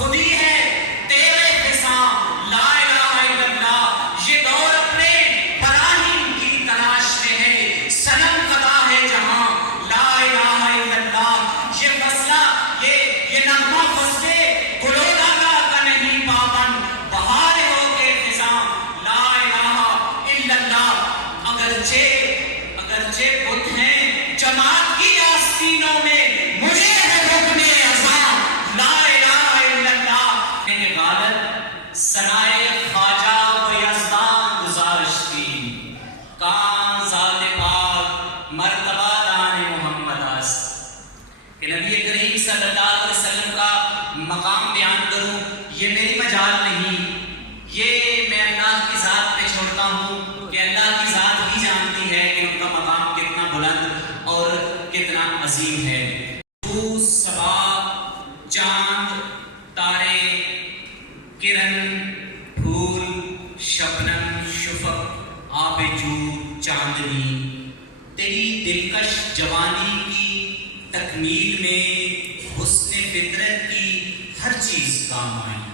خودی ہے تیرے فضاں لا الہ الا اللہ، یہ دور اپنے براہیم کی تلاش میں ہے، صنم قضا ہے جہاں لا الہ الا اللہ، یہ فصلہ یہ نغمہ فصلے گلو داغا کا نہیں پابند، بہار ہو کے فضاں لا الہ الا اللہ۔ اگرچہ بت ہیں جماعت کی آستینوں میں، مجھے ہے رکن اعظام لا الہ الا اللہ۔ کہ غالب ثنائے خواجہ و یزدان گزارشتی، کان ذات پاک مرتبہ دان محمد است۔ کہ نبی کریم صلی اللہ علیہ وسلم کا مقام بیان کروں یہ میری مجال نہیں، یہ میں اللہ کی ذات پہ چھوڑتا ہوں کہ اللہ کی ذات ہی جانتی ہے کہ ان کا مقام کتنا بلند اور کتنا عظیم ہے۔ روز، صبح، چاند، تارے، کرن، پھول، شبنم، شفق، آب جو، چاندنی، تیری دلکش جوانی کی تکمیل میں حسن فطرت کی ہر چیز کام آئی۔